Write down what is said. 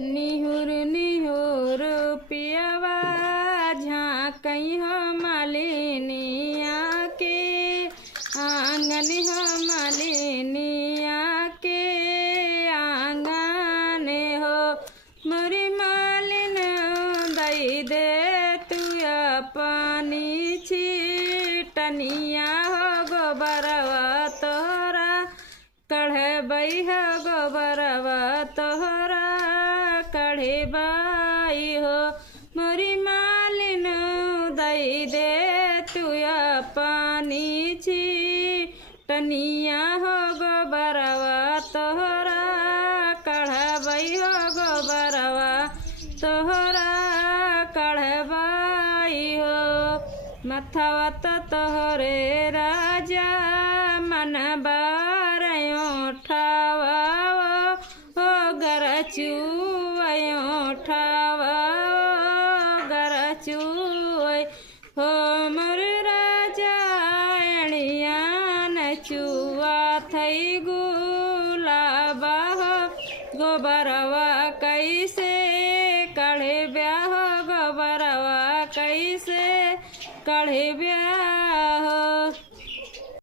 निहुर निहुर पियवा झाँकई हो मालिनिया के आंगन हो मालिनिया के आंगन हो। मोरी मालिन दई दे तू अपनी छीटनिया हो गोबरवा तोहरा कढ़बई हो गोबरवा तोहरा कढ़बई हो। मोरी मालिन दई दे तू अपनी छीटनिया हो गोबरवा तोहरा कढ़बई हो गोबरवा तोहरा कढ़बई हो। मथवा तो तोहरे राजा मन बारयो ठावा ओ गरचुयो ठावा ओ गरचुय हो। मोर राजा एणिया नचुआ थई गुलाबा हो गोबरवा कैसे कढ़े ब्याह गोबरवा कैसे कढ़े ब्याह